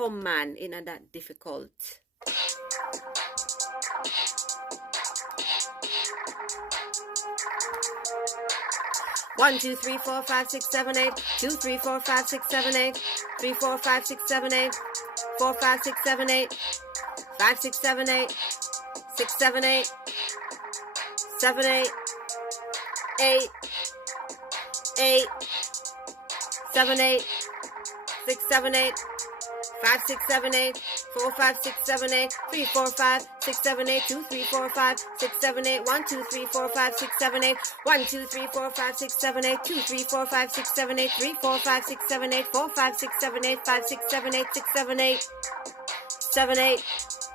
come, man, in a that difficult. 1, 2, 3, 4, 5, 6, 7, 8. 2, 3, 4, 5, 6, 7, 8. 3, 4, 5, 6, 7, 8. 4, 5, 6, 7, 8. 5, 6, 7, 8. 6, 7, 8. 7, 8. 8. 8. 7, 8. 6, 7, 8. 5, 6, 7, 8. 4, 5, 6, 7, 8. 3, 4, 5, 6, 7, 8. 2, 3, 4, 5, 6, 7, 8. 1, 2, 3, 4, 5, 6, 7, 8. 1, 2, 3, 4, 5, 6, 7, 8. 2, 3, 4, 5, 6, 7, 8. 3, 4, 5, 6, 7, 8. 4, 5, 6, 7, 8. 5, 6, 7, 8. 6, 7, 8. 7, 8.